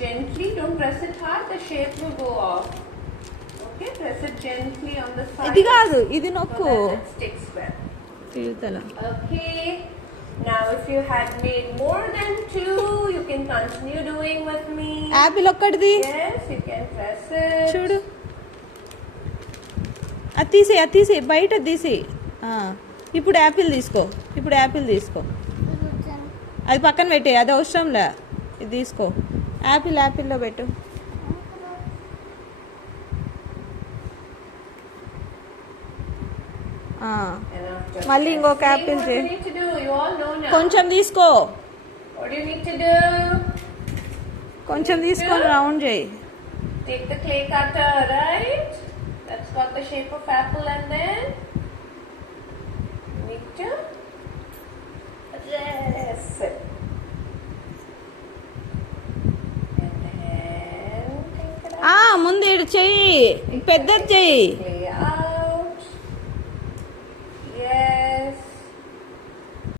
gently. Don't press it hard. The shape will go off. Okay, press it gently on the side. ఇది కాదు, ఇది So నొక్కు. that it sticks well. ఇవతల. Okay. Now, if you had made more than 2, you can continue doing with me. Apple ఒక్కటిది. Yes, you can press it. చూడు. అది తీసే బయట తీసి. ఇప్పుడు యాపిల్ తీసుకో. అది పక్కన పెట్టే, అది అవసరంలే. ఇది తీసుకో. యాపిల్లో పెట్టు. మళ్ళీ ఇంకొక యాపిల్ చేయి. కొంచెం తీసుకో. What do you need to do? కొంచెం తీసుకొని రౌండ్ చేయి. Take the clay cutter, right? That's got the shape of apple, and then you need to press it. And then take it out. ముందు చెయ్యి, పెద్దది చెయ్యి.